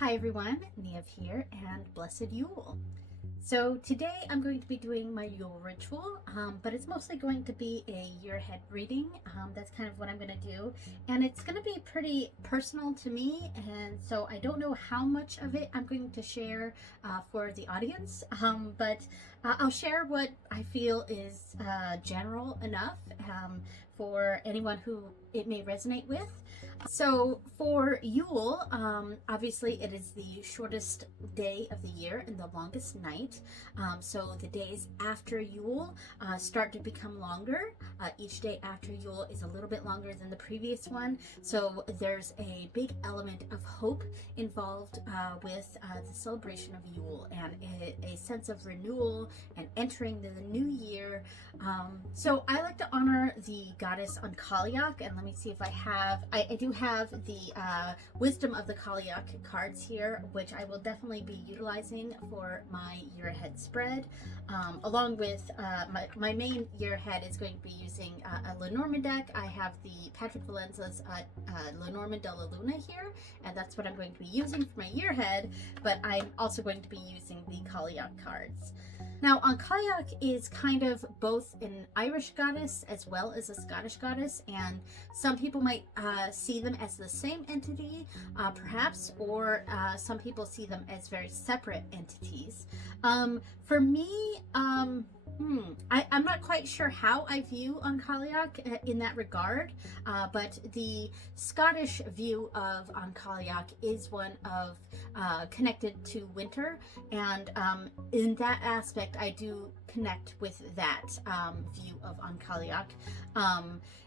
Hi everyone, Niev here, and Blessed Yule. So today I'm going to be doing my Yule ritual, but it's mostly going to be a year ahead reading. That's kind of what I'm going to do, and it's going to be pretty personal to me, and so I don't know how much of it I'm going to share for the audience, but I'll share what I feel is general enough for anyone who it may resonate with. So for Yule, obviously it is the shortest day of the year and the longest night. So the days after Yule start to become longer. Each day after Yule is a little bit longer than the previous one. So there's a big element of hope involved with the celebration of Yule and a sense of renewal and entering the new year. So I like to honor the goddess Ankaliak, and let me see if I do have the Wisdom of the Kaliak cards here, which I will definitely be utilizing for my year ahead spread. Along with my main year ahead is going to be using a Lenormand deck. I have the Patrick Valenza's Lenormand de la Luna here, and that's what I'm going to be using for my year ahead, but I'm also going to be using the Kaliak cards. Now, Ankaliak is kind of both an Irish goddess as well as a Scottish goddess, and some people might see them as the same entity, perhaps, or some people see them as very separate entities. For me, I'm not quite sure how I view Ankaliak in that regard, but the Scottish view of Ankaliak is one of connected to winter, and in that aspect I do connect with that view of Ankaliak,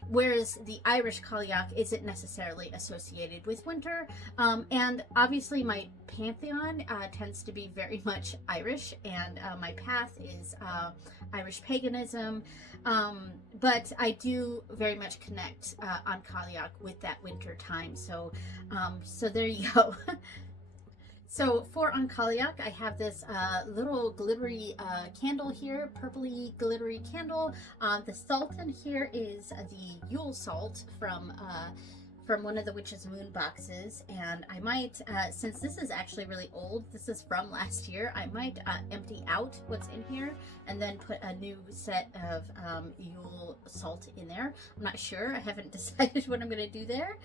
whereas the Irish Kaliak isn't necessarily associated with winter, and obviously my pantheon tends to be very much Irish, and my path is Irish paganism, but I do very much connect Ankaliak with that winter time, so there you go. So for Ankaliak, I have this little glittery candle here, purpley glittery candle. The salt in here is the Yule salt from one of the Witch's Moon boxes, and I might, since this is actually really old, this is from last year, I might empty out what's in here and then put a new set of Yule salt in there. I'm not sure, I haven't decided what I'm going to do there.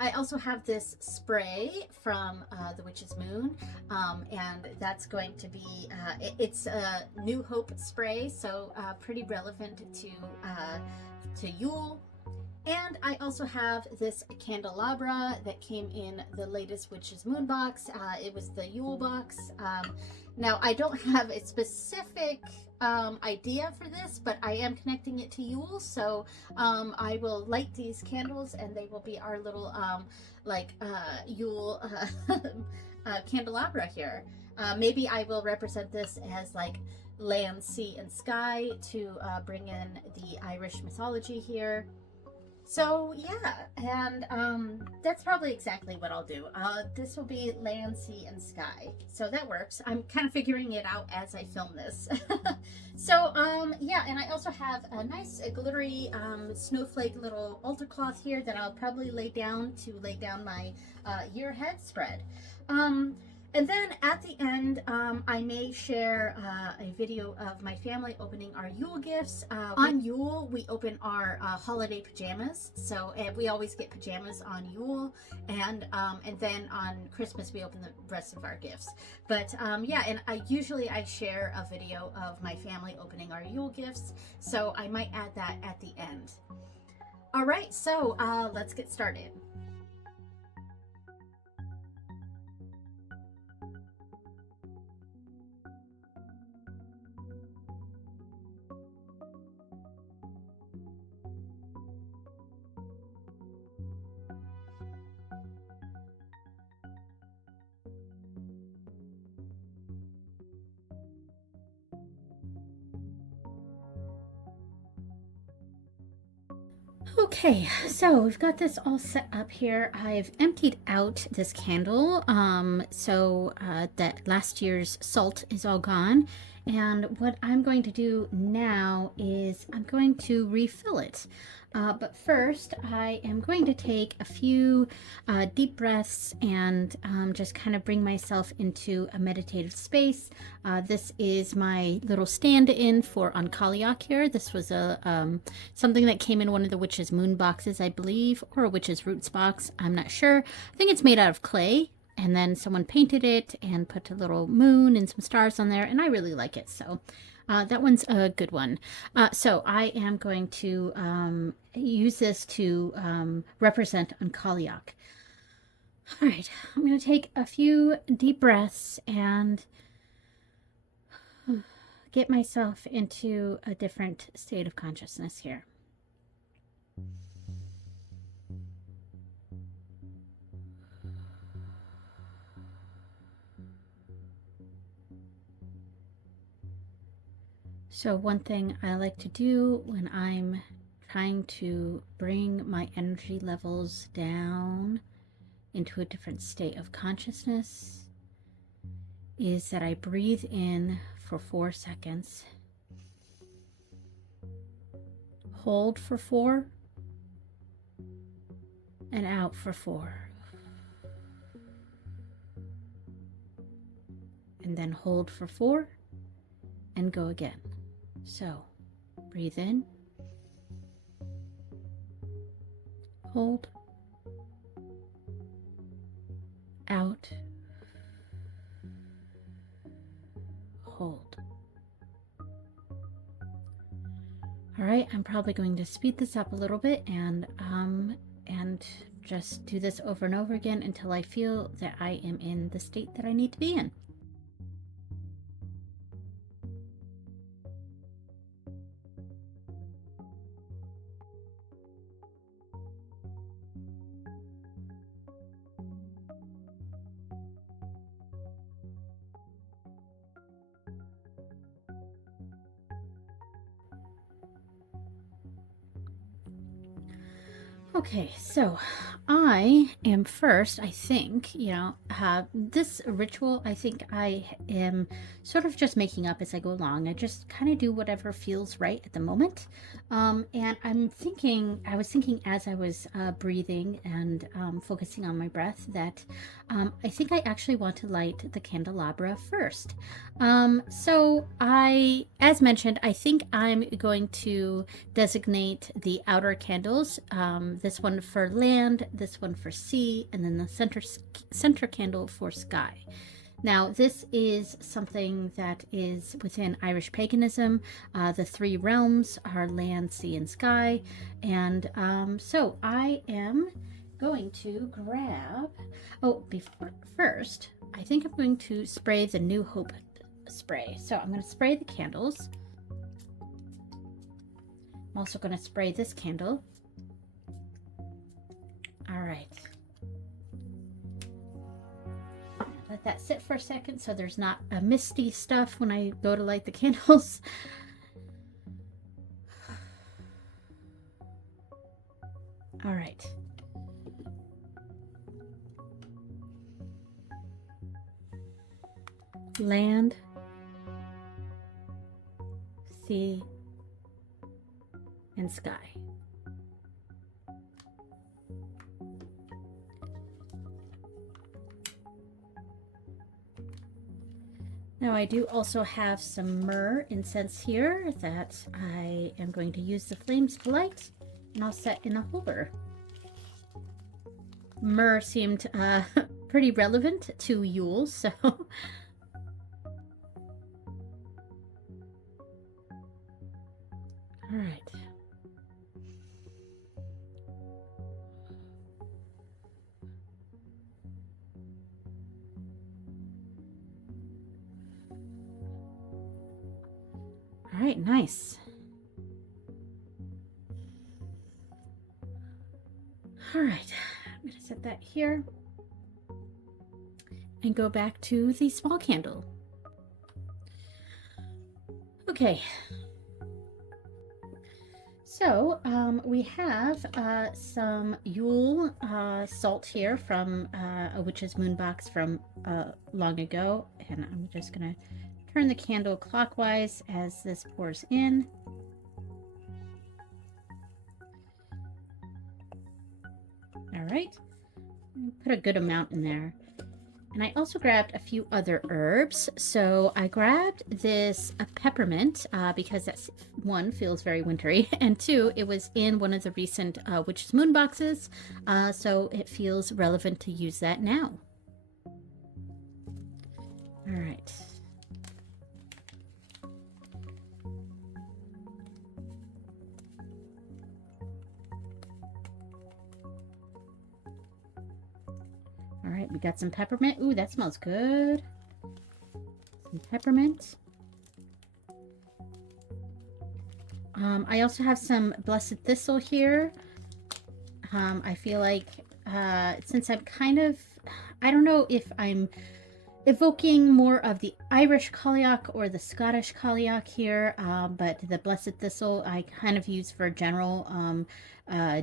I also have this spray from the Witch's Moon, and that's going to be, it's a New Hope spray, so pretty relevant to Yule. And I also have this candelabra that came in the latest Witch's Moon box. It was the Yule box. Now, I don't have a specific idea for this, but I am connecting it to Yule, so I will light these candles, and they will be our little Yule candelabra here. Maybe I will represent this as like land, sea, and sky to bring in the Irish mythology here. So yeah, and that's probably exactly what I'll do. This will be land, sea, and sky. So that works. I'm kind of figuring it out as I film this. So yeah, and I also have a nice glittery snowflake little altar cloth here that I'll probably lay down my year ahead spread. And then at the end, I may share a video of my family opening our Yule gifts. On Yule, we open our holiday pajamas. So we always get pajamas on Yule, and then on Christmas we open the rest of our gifts. But yeah, and I usually share a video of my family opening our Yule gifts. So I might add that at the end. All right, so let's get started. Okay, so we've got this all set up here. I've emptied out this candle, so that last year's salt is all gone. And what I'm going to do now is I'm going to refill it. But first, I am going to take a few deep breaths and just kind of bring myself into a meditative space. This is my little stand-in for Onkaliak here. This was something that came in one of the Witch's Moon boxes, I believe, or a Witch's Roots box. I'm not sure. I think it's made out of clay. And then someone painted it and put a little moon and some stars on there, and I really like it. So that one's a good one. So I am going to use this to represent Onkaliak. All right, I'm going to take a few deep breaths and get myself into a different state of consciousness here. So one thing I like to do when I'm trying to bring my energy levels down into a different state of consciousness is that I breathe in for 4 seconds, hold for 4, and out for 4. And then hold for 4 and go again. So, breathe in, hold, out, hold. All right, I'm probably going to speed this up a little bit and just do this over and over again until I feel that I am in the state that I need to be in. Okay, so I am first, I think, this ritual, I think I am sort of just making up as I go along. I just kind of do whatever feels right at the moment. And I was thinking as I was breathing and focusing on my breath that I think I actually want to light the candelabra first. So as mentioned, I think I'm going to designate the outer candles, this one for land, this one for sea, and then the center candle for sky. Now, this is something that is within Irish paganism. The 3 realms are land, sea, and sky. And so I am going to grab, first, I think I'm going to spray the New Hope spray. So I'm going to spray the candles. I'm also going to spray this candle. All right. Let that sit for a second so there's not a misty stuff when I go to light the candles. All right. Land, sea, and sky. Now I do also have some myrrh incense here that I am going to use the flames to light, and I'll set in a holder. Myrrh seemed pretty relevant to Yule, so all right. All right, nice. All right, I'm going to set that here and go back to the small candle. Okay. So we have some Yule salt here from a Witch's Moon box from long ago, and I'm just going to turn the candle clockwise as this pours in. right. Put a good amount in there. And I also grabbed a few other herbs. So I grabbed this peppermint because that's, one, feels very wintry, and two, it was in one of the recent Witch's Moon boxes, so it feels relevant to use that now. All right. All right, we got some peppermint. Ooh, that smells good. Some peppermint. I also have some blessed thistle here. I feel like since I'm kind of, I don't know if I'm evoking more of the Irish Cailleach or the Scottish Cailleach here, but the blessed thistle I kind of use for general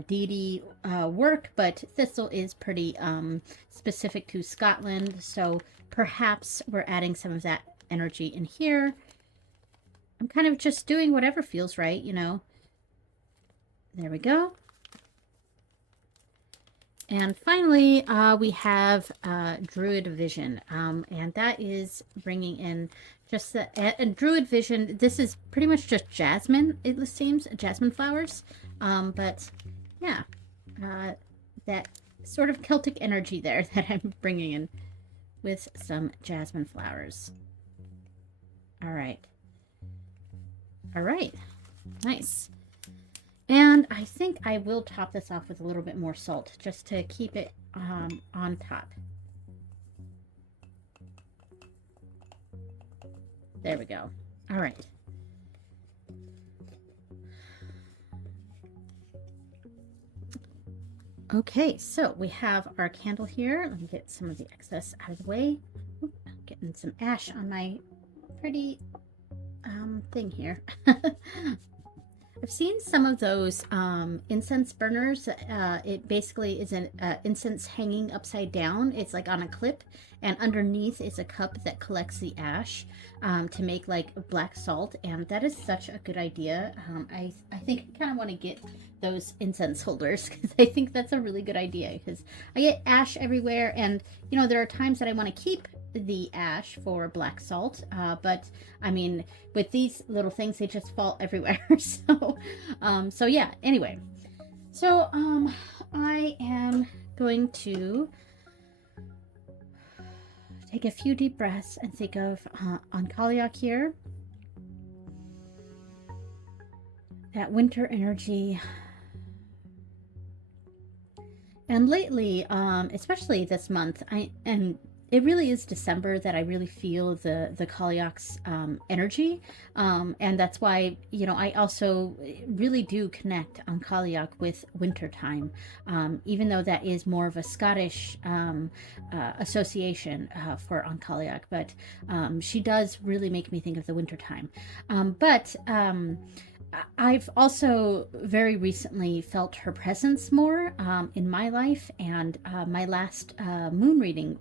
deity work, but thistle is pretty specific to Scotland, so perhaps we're adding some of that energy in here. I'm kind of just doing whatever feels right, you know. There we go. And finally, we have Druid Vision, and that is bringing in just the Druid Vision. This is pretty much just jasmine, it seems, jasmine flowers, but yeah, that sort of Celtic energy there that I'm bringing in with some jasmine flowers. All right. All right, nice. And I think I will top this off with a little bit more salt just to keep it on top. There we go. All right. Okay, so we have our candle here. Let me get some of the excess out of the way. Oop, getting some ash on my pretty thing here. I've seen some of those incense burners. It basically is an incense hanging upside down. It's like on a clip, and underneath is a cup that collects the ash to make like black salt, and that is such a good idea. I think I kind of want to get those incense holders because I think that's a really good idea, because I get ash everywhere, and you know, there are times that I want to keep the ash for black salt, but I mean, with these little things, they just fall everywhere. So yeah, anyway, so I am going to take a few deep breaths and think of on Cailleach here, that winter energy. And lately, especially this month, it really is December that I really feel the Cailleach's energy, and that's why, you know, I also really do connect on Cailleach with wintertime, even though that is more of a Scottish association for on Cailleach, but she does really make me think of the wintertime. But I've also very recently felt her presence more in my life, and my last moon reading,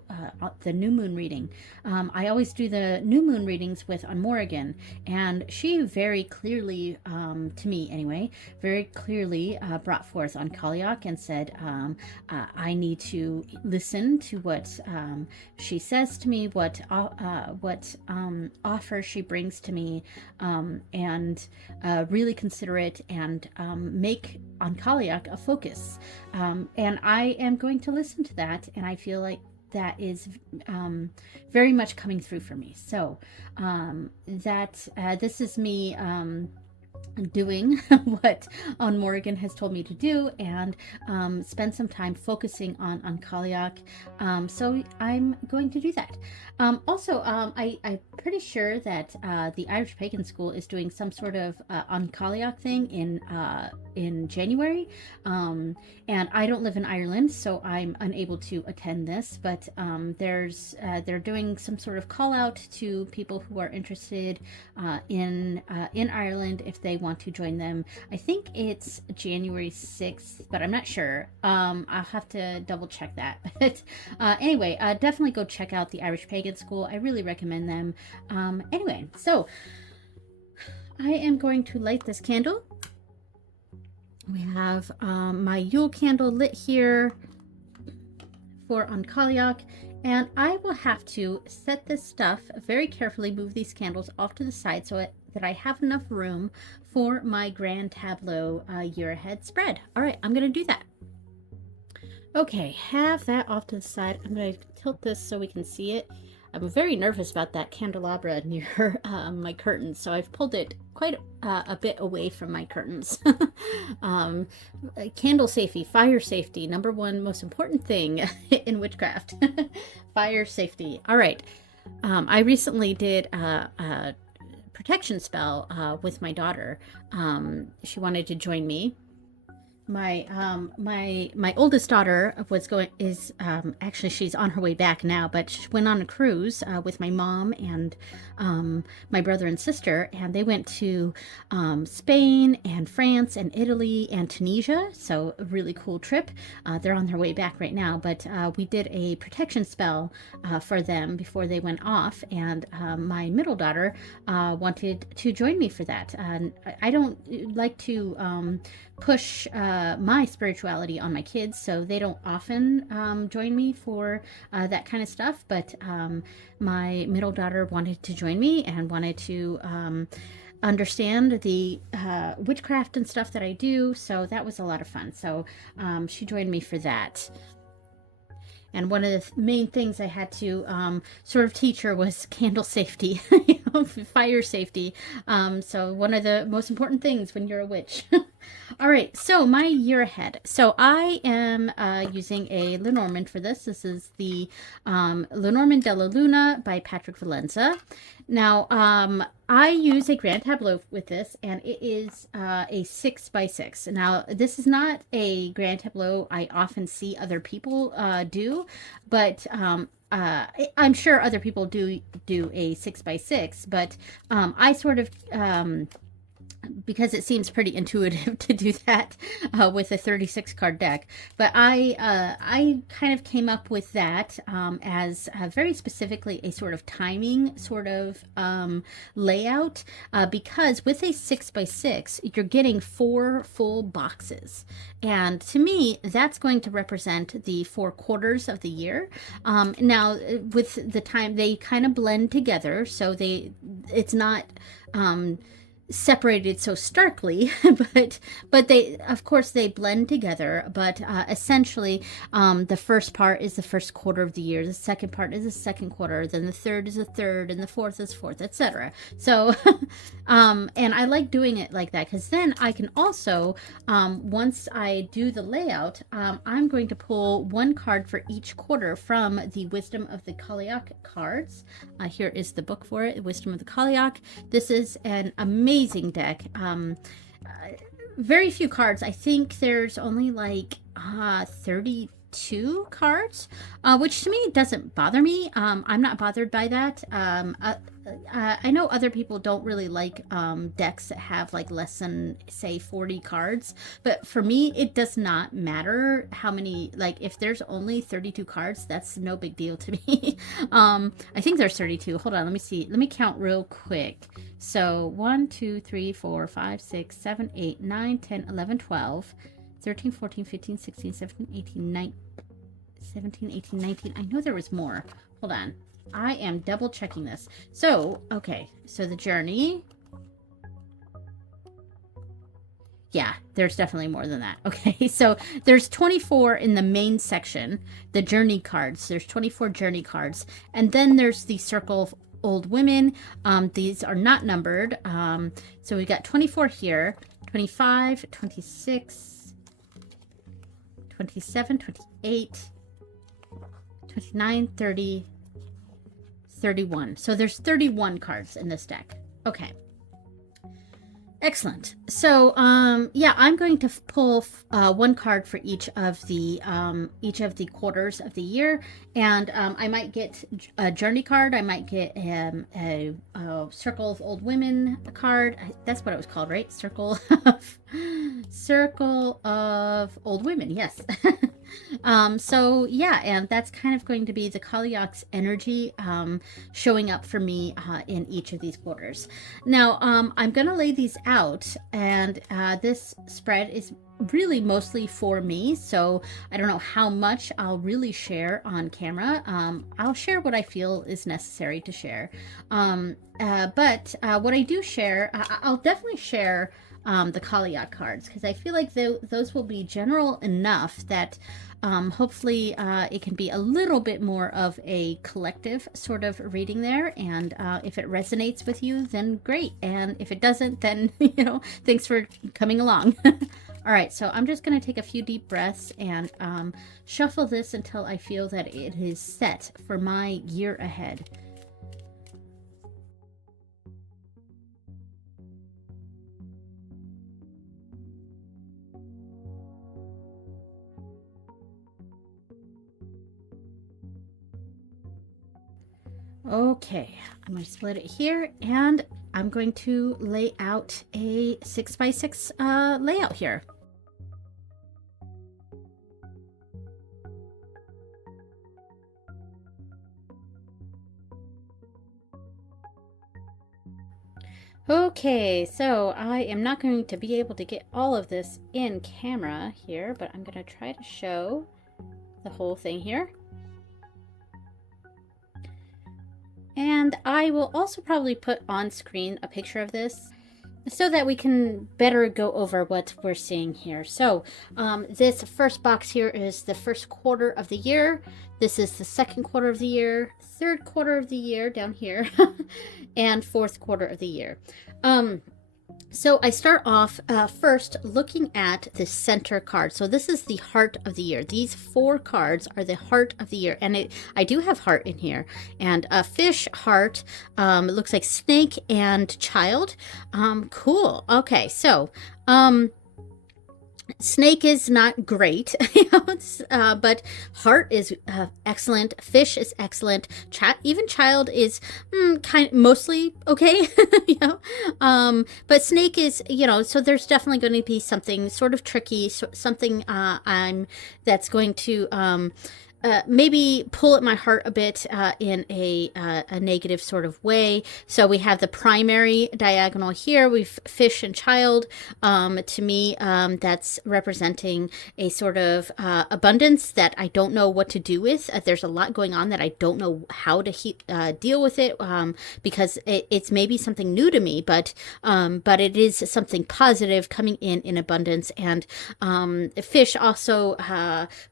the new moon reading, I always do the new moon readings with on Morrigan, and she very clearly, to me anyway, very clearly brought forth on Cailleach and said, I need to listen to what she says to me, what offer she brings to me, and really consider it and make on Cailleach a focus. And I am going to listen to that, and I feel like that is very much coming through for me. So this is me doing what on Morrigan has told me to do, and spend some time focusing on Cailleach. So I'm going to do that. Also, I'm pretty sure that the Irish Pagan School is doing some sort of on Cailleach thing in January, and I don't live in Ireland, so I'm unable to attend this, but they're doing some sort of call out to people who are interested in Ireland if they want to join them. I think it's January 6th, but I'm not sure. I'll have to double check that. But anyway, definitely go check out the Irish Pagan School. I really recommend them. Anyway, so I am going to light this candle. We have my Yule candle lit here, for on Cailleach, and I will have to set this stuff very carefully, move these candles off to the side so that I have enough room for my grand tableau year ahead spread. All right, I'm going to do that. Okay, have that off to the side. I'm going to tilt this so we can see it. I'm very nervous about that candelabra near my curtains, so I've pulled it quite a bit away from my curtains. Candle safety, fire safety, number one most important thing in witchcraft. Fire safety. All right. I recently did a protection spell with my daughter. She wanted to join me. My oldest daughter is actually, she's on her way back now, but she went on a cruise with my mom and my brother and sister, and they went to Spain and France and Italy and Tunisia. So a really cool trip. They're on their way back right now, but we did a protection spell for them before they went off, and my middle daughter wanted to join me for that. I don't like to push my spirituality on my kids, so they don't often join me for that kind of stuff, but my middle daughter wanted to join me and wanted to understand the witchcraft and stuff that I do, so that was a lot of fun. So she joined me for that. And one of the main things I had to sort of teach her was candle safety, fire safety. So one of the most important things when you're a witch. All right, so my year ahead. So I am using a Lenormand for this. This is the Lenormand de la Luna by Patrick Valenza. Now, I use a grand tableau with this, and it is a 6x6. Now, this is not a grand tableau I often see other people do, but I'm sure other people do a 6x6, but I sort of because it seems pretty intuitive to do that with a 36 card deck. But I kind of came up with that as very specifically a sort of timing sort of layout, because with a 6x6, you're getting 4 full boxes. And to me, that's going to represent the 4 quarters of the year. Now, with the time, they kind of blend together, so it's not separated so starkly, but they, of course, they blend together. But essentially, the first part is the first quarter of the year, the second part is the second quarter, then the third is the third, and the fourth is fourth, etc. So and I like doing it like that, because then I can also, once I do the layout, I'm going to pull 1 card for each quarter from the Wisdom of the Cailleach cards. Here is the book for it, Wisdom of the Cailleach. This is an amazing deck. Very few cards. I think there's only like 32 cards, which to me doesn't bother me. I'm not bothered by that. I know other people don't really like decks that have like less than, say, 40 cards, but for me it does not matter how many. Like, if there's only 32 cards, that's no big deal to me. I think there's 32. Hold on, let me see, let me count real quick. So 1 2 3 4 5 6 7 8 9 10 11 12 13 14 15 16 17 18 19 17 18 19. I know there was more. Hold on, I am double checking this. So, okay, so the journey. Yeah, there's definitely more than that. Okay, so there's 24 in the main section, the journey cards. There's 24 journey cards. And then there's the Circle of Old Women. These are not numbered. So we got 24 here, 25, 26, 27, 28, 29, 30, 31. So there's 31 cards in this deck. Okay. Excellent. So, yeah, I'm going to pull 1 card for each of the quarters of the year, and I might get a journey card. I might get a Circle of Old Women card. That's what it was called, right? Circle of Old Women. Yes. So yeah, and that's kind of going to be the Cailleach's energy showing up for me in each of these quarters. Now, I'm going to lay these out, and this spread is really mostly for me, so I don't know how much I'll really share on camera. I'll share what I feel is necessary to share. But what I do share, I'll definitely share the caveat cards, because I feel like those will be general enough that hopefully it can be a little bit more of a collective sort of reading there. And if it resonates with you, then great. And if it doesn't, then, thanks for coming along. All right, so I'm just going to take a few deep breaths and shuffle this until I feel that it is set for my year ahead. Okay, I'm going to split it here, and I'm going to lay out a 6x6 layout here. Okay, so I am not going to be able to get all of this in camera here, but I'm going to try to show the whole thing here. And I will also probably put on screen a picture of this so that we can better go over what we're seeing here. So this first box here is the first quarter of the year. This is the second quarter of the year, third quarter of the year down here, and fourth quarter of the year. So I start off first looking at the center card. So this is the heart of the year. These 4 cards are the heart of the year. And I do have heart in here. And a fish, heart, it looks like snake and child. Cool. Okay, so snake is not great, but heart is excellent. Fish is excellent. Even child is mostly okay, but snake is, so there's definitely going to be something sort of tricky, something that's going to maybe pull at my heart a bit in a negative sort of way. So we have the primary diagonal here. We've fish and child. To me, that's representing a sort of abundance that I don't know what to do with. There's a lot going on that I don't know how to deal with it, because it's maybe something new to me, but it is something positive coming in abundance. And fish also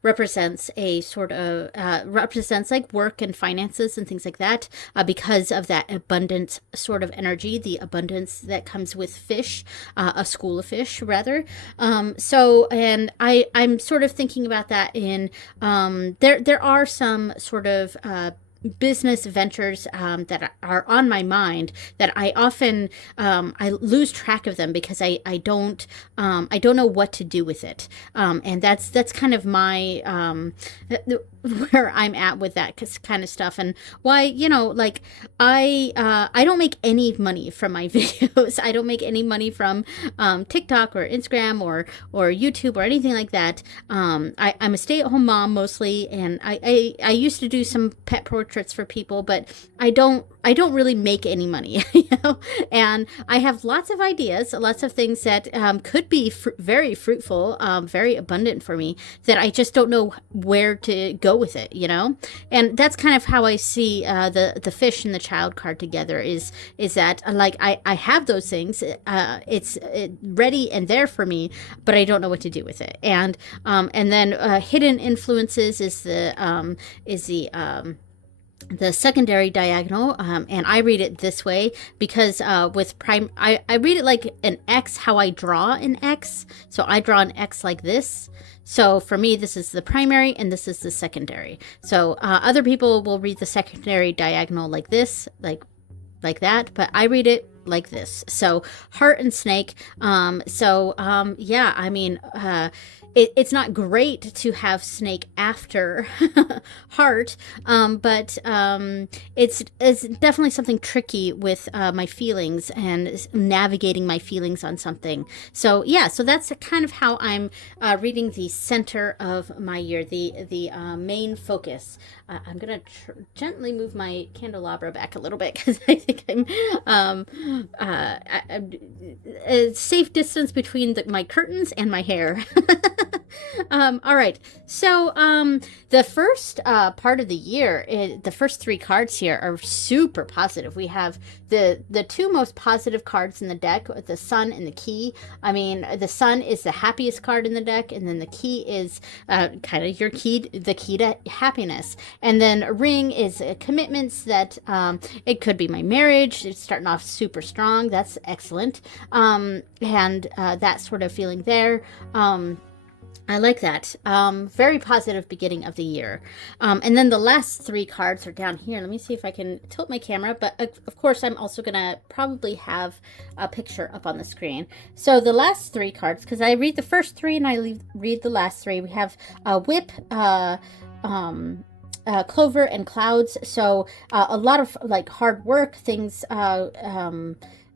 represents a sort of represents like work and finances and things like that, because of that abundant sort of energy, the abundance that comes with fish, a school of fish rather. So, and I'm sort of thinking about that in there are some sort of business ventures that are on my mind that I often I lose track of them because I don't know what to do with it, and that's kind of my where I'm at with that kind of stuff. And why, like I don't make any money from my videos. I don't make any money from TikTok or Instagram or YouTube or anything like that. I'm a stay-at-home mom mostly, and I used to do some pet portraits for people, but I don't really make any money, and I have lots of ideas, lots of things that could be very fruitful, very abundant for me, that I just don't know where to go with it, and that's kind of how I see the fish and the child card together, is that like I have those things, it's ready and there for me, but I don't know what to do with it. And then hidden influences is the secondary diagonal, and I read it this way because with prime, I read it like an X, how I draw an X. So I draw an X like this. So for me, this is the primary and this is the secondary. So other people will read the secondary diagonal like this, like that, but I read it like this. So heart and snake. Yeah, I mean, it's not great to have snake after heart, but it's definitely something tricky with my feelings and navigating my feelings on something. So yeah, so that's kind of how I'm reading the center of my year, the main focus. I'm gonna gently move my candelabra back a little bit because I think I'm a safe distance between my curtains and my hair. All right, so the first part of the year, the first 3 cards here are super positive. We have the 2 most positive cards in the deck, the Sun and the Key. I mean, the Sun is the happiest card in the deck, and then the Key is kind of your key, the key to happiness. And then a Ring is commitments that it could be my marriage. It's starting off super strong. That's excellent. And that sort of feeling there. I like that. Very positive beginning of the year. And then the last 3 cards are down here. Let me see if I can tilt my camera. But of course, I'm also going to probably have a picture up on the screen. So the last 3 cards, because I read the first 3 and I read the last 3. We have Whip, Clover, and Clouds. So a lot of like hard work, things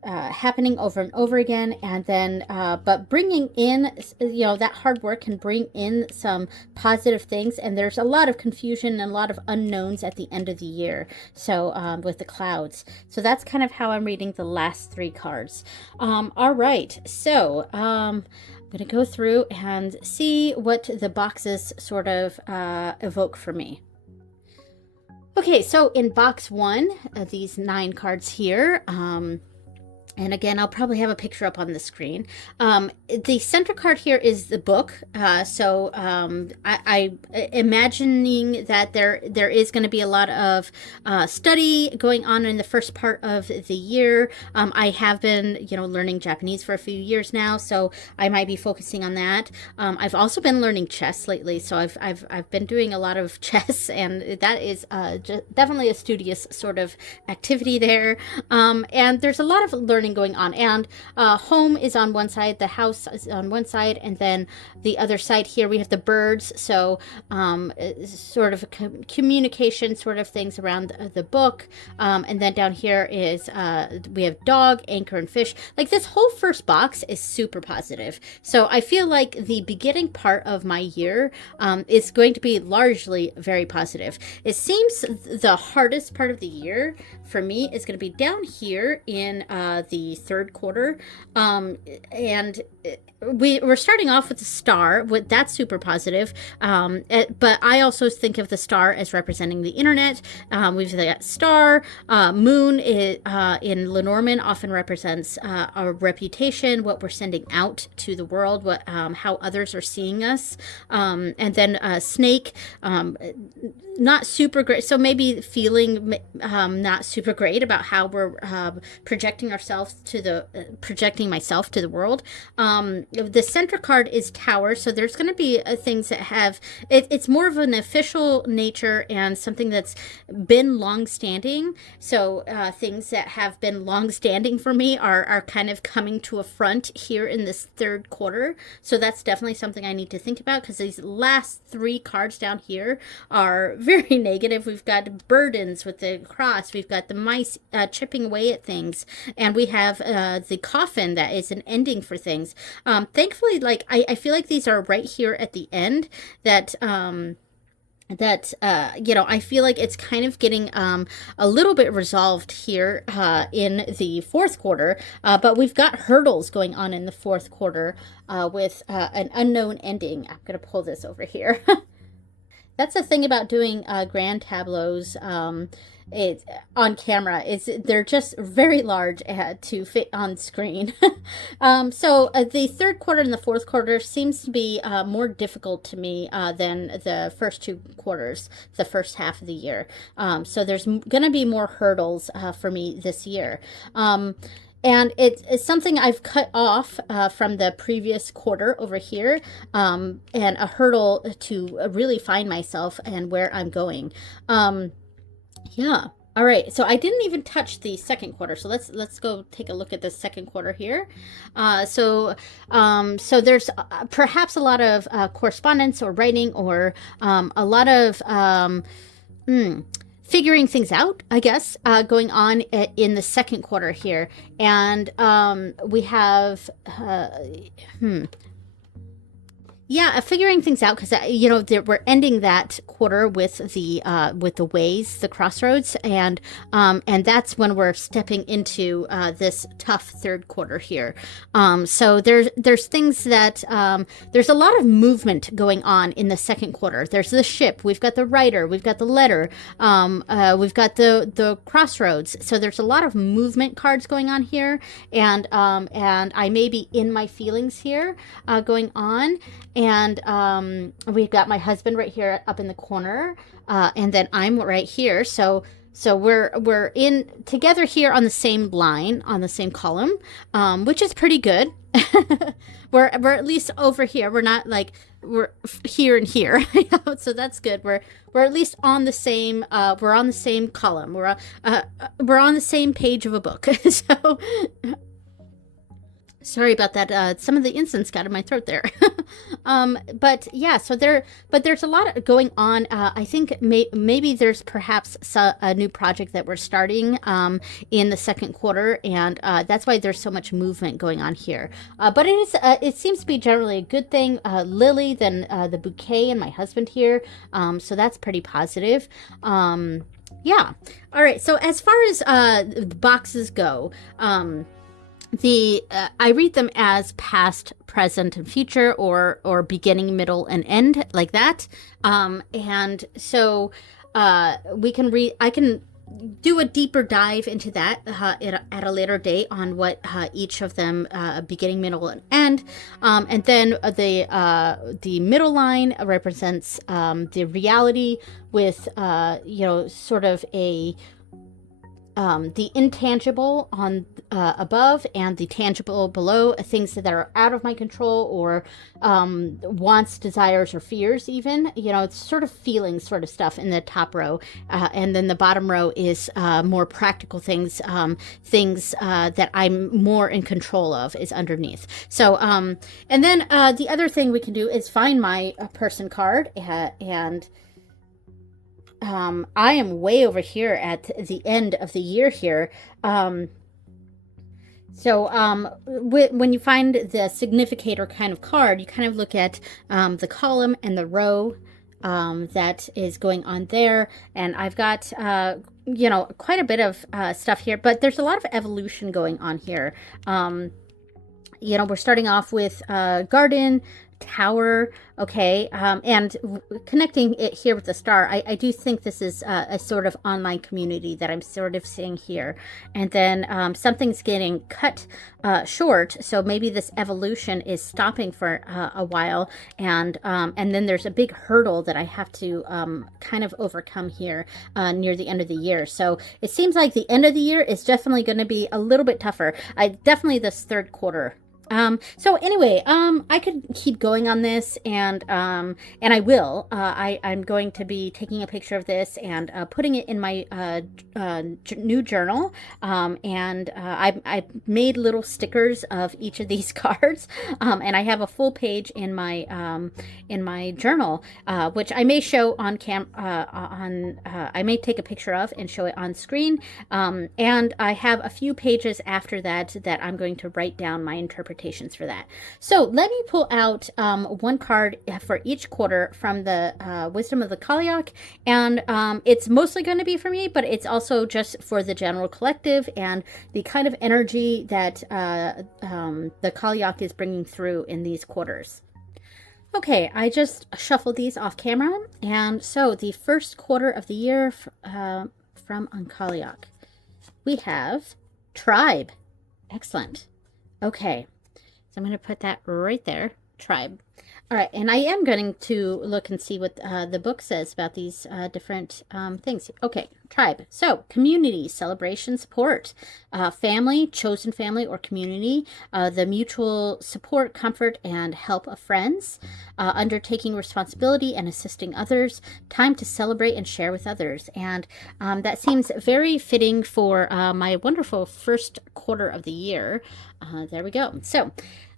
happening over and over again, and then but bringing in, you know, that hard work can bring in some positive things, and there's a lot of confusion and a lot of unknowns at the end of the year. So with the Clouds, so that's kind of how I'm reading the last 3 cards. All right, so I'm gonna go through and see what the boxes sort of evoke for me. Okay, so in box 1, these 9 cards here, and again, I'll probably have a picture up on the screen. The center card here is the book. I imagining that there is going to be a lot of study going on in the first part of the year. I have been, you know, learning Japanese for a few years now, so I might be focusing on that. I've also been learning chess lately, so I've been doing a lot of chess, and that is definitely a studious sort of activity there. And there's a lot of learning going on, and home is on one side, the house is on one side, and then the other side here we have the birds. So sort of communication sort of things around the book, and then down here is we have dog, anchor, and fish. Like this whole first box is super positive, so I feel like the beginning part of my year is going to be largely very positive. It seems the hardest part of the year for me is going to be down here in the 3rd quarter, and we're starting off with the star. That's super positive, but I also think of the star as representing the internet. We've got star. Moon in Lenormand often represents our reputation, what we're sending out to the world, what how others are seeing us, and then snake, not super great, so maybe feeling not super great about how we're projecting ourselves to the projecting myself to the world. The center card is Tower, so there's going to be things that have it's more of an official nature and something that's been long-standing. So things that have been long-standing for me are kind of coming to a front here in this 3rd quarter. So that's definitely something I need to think about, because these last 3 cards down here are very negative. We've got burdens with the cross, we've got the mice chipping away at things, and we have the coffin that is an ending for things. Thankfully, like I feel like these are right here at the end, that you know, I feel like it's kind of getting a little bit resolved here in the 4th quarter, but we've got hurdles going on in the 4th quarter with an unknown ending. I'm gonna pull this over here. That's the thing about doing grand tableaus on camera, is they're just very large to fit on screen. So the 3rd quarter and the 4th quarter seems to be more difficult to me than the first 2 quarters, the first half of the year. So there's going to be more hurdles for me this year. And it's something I've cut off from the previous quarter over here, and a hurdle to really find myself and where I'm going. Yeah. All right, so I didn't even touch the second quarter. So let's go take a look at the second quarter here. So there's perhaps a lot of correspondence or writing or a lot of figuring things out, I guess, going on in the second quarter here, and we have yeah, figuring things out because you know we're ending that quarter with the ways, the crossroads, and that's when we're stepping into this tough third quarter here. So there's things that there's a lot of movement going on in the second quarter. There's the ship, we've got the writer, we've got the letter, we've got the crossroads. So there's a lot of movement cards going on here, and I may be in my feelings here going on. And we've got my husband right here up in the corner, and then I'm right here. So we're in together here on the same line, on the same column, which is pretty good. we're at least over here. We're not like we're here and here, so that's good. We're at least on the same. We're on the same column. We're on the same page of a book. So. Sorry about that. Some of the incense got in my throat there. But yeah, but there's a lot going on. I think maybe there's perhaps a new project that we're starting in the second quarter, and that's why there's so much movement going on here. But it seems to be generally a good thing. Lily, then the bouquet, and my husband here. So that's pretty positive. Yeah. All right. So as far as the boxes go, I read them as past, present, and future, or beginning, middle, and end, like that. And so we can read. I can do a deeper dive into that at a later date on what each of them beginning, middle, and end. And then the middle line represents the reality with sort of a the intangible on above and the tangible below, things that are out of my control, or wants, desires, or fears even. It's sort of feelings sort of stuff in the top row. And then the bottom row is more practical things, things that I'm more in control of is underneath. So, and then the other thing we can do is find my person card and I am way over here at the end of the year here. So when you find the significator kind of card, you kind of look at the column and the row that is going on there. And I've got, quite a bit of stuff here, but there's a lot of evolution going on here. We're starting off with garden, tower, okay, and connecting it here with the star, I do think this is a sort of online community that I'm sort of seeing here. And then something's getting cut short, so maybe this evolution is stopping for a while, and then there's a big hurdle that I have to kind of overcome here near the end of the year. So it seems like the end of the year is definitely going to be a little bit tougher. Definitely this third quarter. So anyway, I could keep going on this, and I will. I'm going to be taking a picture of this and putting it in my new journal. And I've made little stickers of each of these cards, and I have a full page in my journal, which I may show on I may take a picture of and show it on screen. And I have a few pages after that I'm going to write down my interpretation for that. So let me pull out one card for each quarter from the Wisdom of the Cailleach, and it's mostly going to be for me, but it's also just for the general collective and the kind of energy that the Cailleach is bringing through in these quarters. Okay, I just shuffled these off camera, and so the first quarter of the year from Cailleach, we have Tribe. Excellent. Okay. So I'm going to put that right there, tribe. All right, and I am going to look and see what the book says about these different things. Okay, tribe. So, community, celebration, support, family, chosen family or community, the mutual support, comfort, and help of friends, undertaking responsibility and assisting others, time to celebrate and share with others. And that seems very fitting for my wonderful first quarter of the year. There we go. So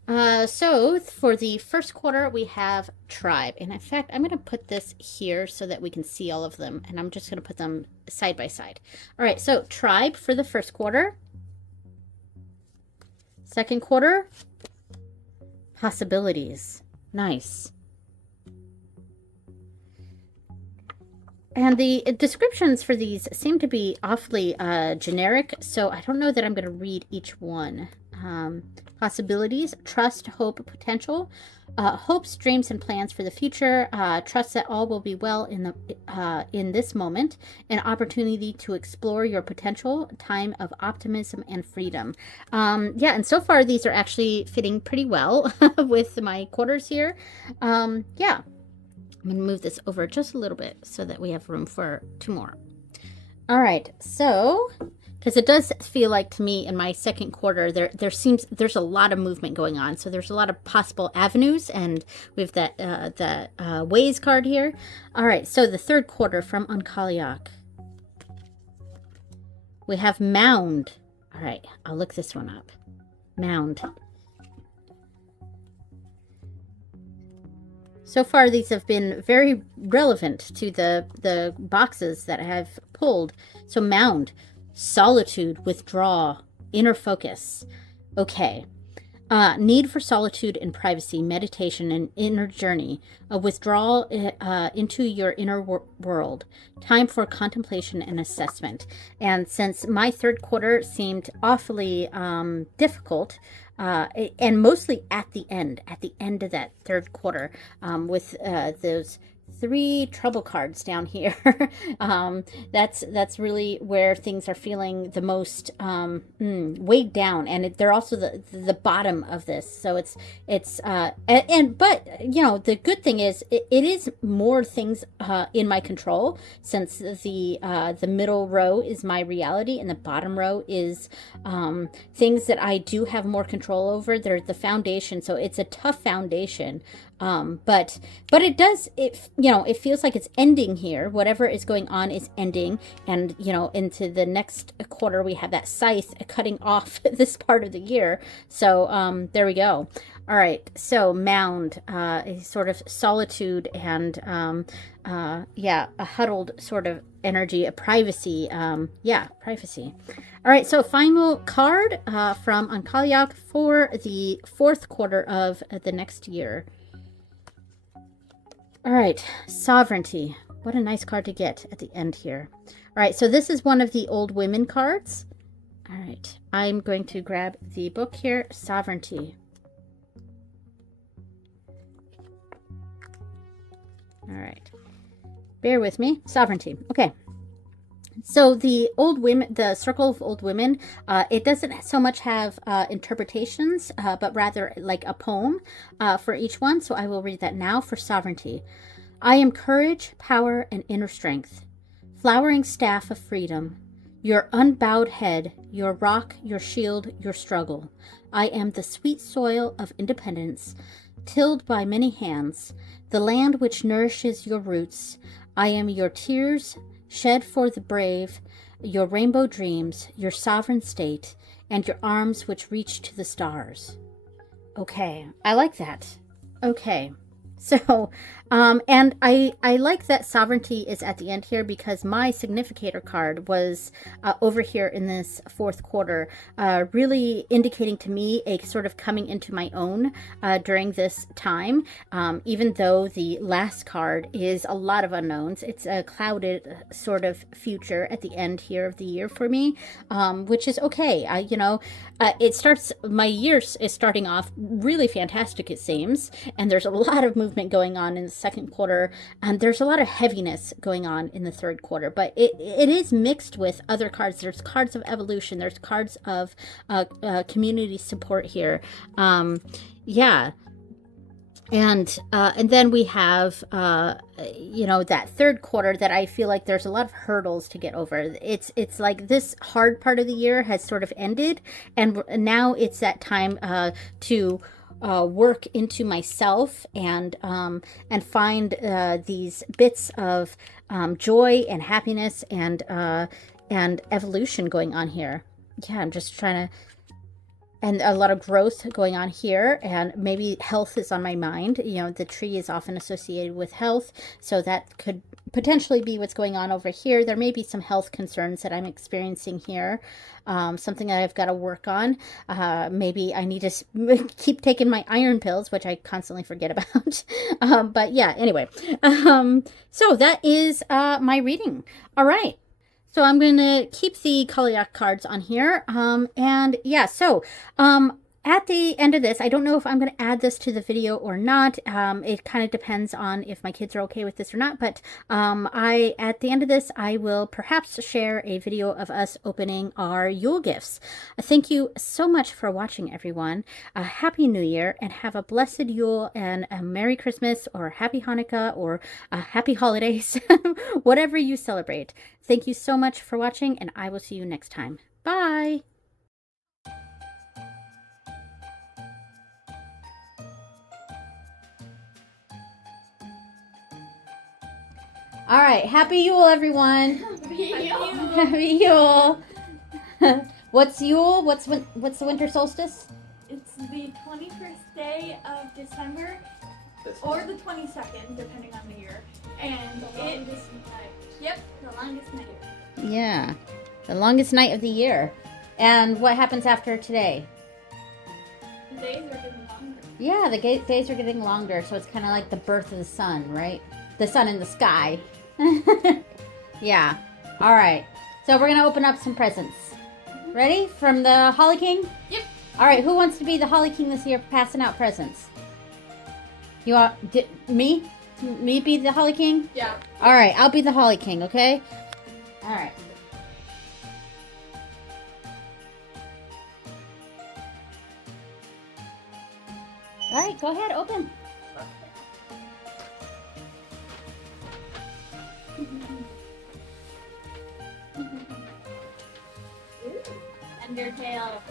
for the first quarter, we have tribe. And in fact, I'm going to put this here so that we can see all of them. And I'm just going to put them side by side. All right, so tribe for the first quarter. Second quarter, possibilities. Nice. And the descriptions for these seem to be awfully generic, so I don't know that I'm going to read each one. Possibilities, trust, hope, potential, hopes, dreams, and plans for the future, trust that all will be well in this moment, an opportunity to explore your potential, time of optimism and freedom. Yeah, and so far these are actually fitting pretty well with my quarters here. Yeah. I'm going to move this over just a little bit so that we have room for 2 more. All right, so because it does feel like to me in my second quarter there's a lot of movement going on, so there's a lot of possible avenues, and we have that ways card here. All right, so the third quarter from Onkaliak, we have mound. All right, I'll look this one up. Mound. So far, these have been very relevant to the boxes that I have pulled. So mound, solitude, withdraw, inner focus. Okay. Need for solitude and privacy, meditation, and inner journey. A withdrawal into your inner world. Time for contemplation and assessment. And since my third quarter seemed awfully difficult, and mostly at the end of that third quarter, with those 3 trouble cards down here. That's really where things are feeling the most weighed down, and they're also the bottom of this. So but you know, the good thing is it is more things in my control, since the middle row is my reality and the bottom row is things that I do have more control over. They're the foundation, so it's a tough foundation. But it feels like it's ending here. Whatever is going on is ending, and into the next quarter we have that scythe cutting off this part of the year. So there we go. All right, so mound, a sort of solitude and a huddled sort of energy, a privacy. Privacy. All right, so final card from Onkaliak for the fourth quarter of the next year. All right, sovereignty. What a nice card to get at the end here. All right, so this is one of the old women cards. All right, I'm going to grab the book here, sovereignty. All right, bear with me, sovereignty. Okay. So the old women, the circle of old women, it doesn't so much have interpretations, but rather like a poem for each one. So I will read that now for sovereignty. I am courage, power, and inner strength, flowering staff of freedom, your unbowed head, your rock, your shield, your struggle. I am the sweet soil of independence, tilled by many hands, the land which nourishes your roots. I am your tears, shed for the brave, your rainbow dreams, your sovereign state, and your arms which reach to the stars. Okay, I like that. Okay, so, and I like that sovereignty is at the end here, because my significator card was over here in this fourth quarter, really indicating to me a sort of coming into my own during this time, even though the last card is a lot of unknowns. It's a clouded sort of future at the end here of the year for me, which is okay. My year is starting off really fantastic, it seems, and there's a lot of movement going on in the second quarter, and there's a lot of heaviness going on in the third quarter, but it is mixed with other cards. There's cards of evolution, there's cards of community support here. And then we have you know, that third quarter that I feel like there's a lot of hurdles to get over. It's like this hard part of the year has sort of ended, and now it's that time to work into myself and find these bits of joy and happiness and evolution going on here. Yeah, I'm just trying to, and a lot of growth going on here, and maybe health is on my mind. You know, the tree is often associated with health, so that could potentially be what's going on over here. There may be some health concerns that I'm experiencing here, something that I've got to work on. Maybe I need to keep taking my iron pills, which I constantly forget about. But yeah, anyway, so that is my reading. All right. So I'm going to keep the Kaliak cards on here. And yeah, so at the end of this, I don't know if I'm going to add this to the video or not. It kind of depends on if my kids are okay with this or not. But at the end of this, I will perhaps share a video of us opening our Yule gifts. Thank you so much for watching, everyone. Happy New Year, and have a blessed Yule and a Merry Christmas, or Happy Hanukkah, or Happy Holidays, whatever you celebrate. Thank you so much for watching, and I will see you next time. Bye! All right, Happy Yule, everyone. Happy Yule. Happy Yule. What's Yule? What's the winter solstice? It's the 21st day of December, or the 22nd, depending on the year. And the longest night. Yep, the longest night. Yeah, the longest night of the year. And what happens after today? The days are getting longer. Yeah, the days are getting longer, so it's kind of like the birth of the sun, right? The sun in the sky. Yeah. All right. So we're gonna open up some presents. Ready? From the Holly King? Yep. All right. Who wants to be the Holly King this year, passing out presents? You want me? Me be the Holly King? Yeah. All right. I'll be the Holly King. Okay. All right. All right. Go ahead. Open. Undertale.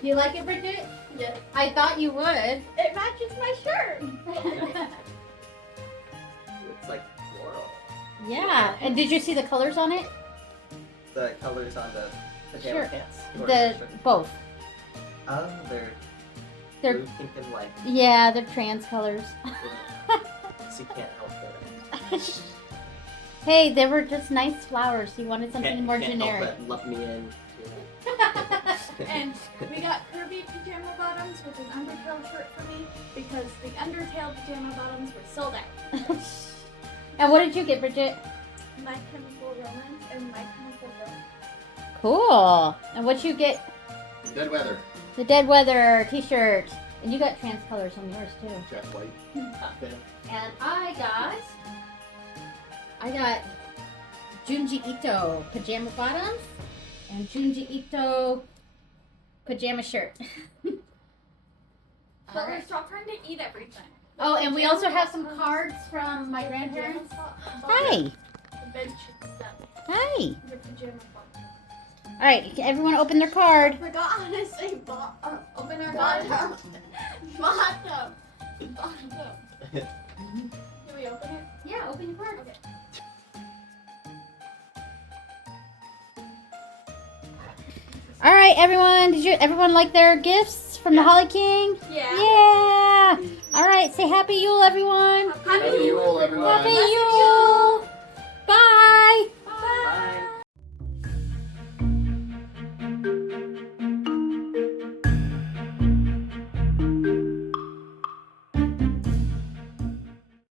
Do you like it, Bridget? Yes. I thought you would. It matches my shirt. Looks like floral. Yeah. And did you see the colors on it? The colors on the pajama Sure. pants? Or The shirt? both. Oh, they're They're blue, pink, and white. yeah, they're trans colors. So you can't help it. Hey, they were just nice flowers. You wanted something Can't- more can't generic. Help but lump me in. And we got Kirby pajama bottoms with an Undertale shirt for me because the Undertale pajama bottoms were sold out. And what did you get, Bridget? My Chemical Romance and My Chemical Romance. Cool. And what you get? Dead weather. The Dead Weather t-shirt. And you got trans colors on yours too. Jet white. Okay. And I got Junji Ito pajama bottoms and Junji Ito pajama shirt. But stop trying to eat everything. Oh, and we also have some cards from my grandparents. Hi. The bed sheet stuff. Hi. The pajama bottoms. All right, everyone open their card. I forgot how to say open our bottom. Bottom. Bottom. Do we open it? Yeah, open your card. Okay. All right, everyone. Did everyone like their gifts from the Holly King? Yeah. Yeah. All right, say Happy Yule, everyone. Happy Yule, everyone. Happy